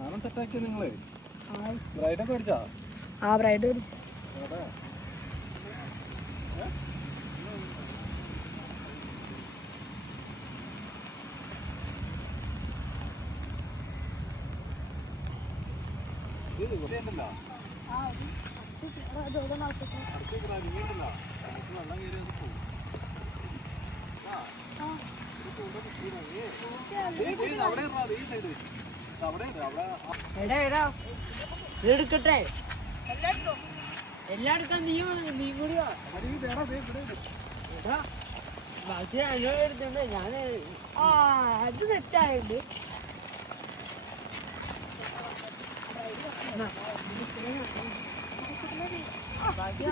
സാധനം സെറ്റാക്കിയ നിങ്ങൾ? സ്പ്രൈറ്റൊക്കെ അടിച്ചാ ആ ബ്രൈഡ് ഇത് അവിടെ ഈ സൈഡ് ഇത് എടാ എടാ. ഇത് എടുക്കട്ടെ എല്ലായിടത്തും നീ നീ കൂടിയോ ബാക്കി എന്നോട് എടുത്തിട്ടുണ്ട് ഞാൻ ആ അത് സെറ്റായിട്ട് ബാക്കി